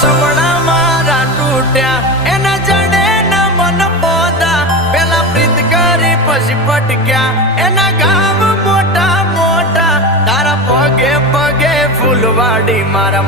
સમણા મારા તૂટ્યા એના જડે ના મન પોદા પેલા પ્રીત કરી પછી પટક્યા એના ગામ મોટા મોટા તારા પગે પગે ફૂલવાડી મારા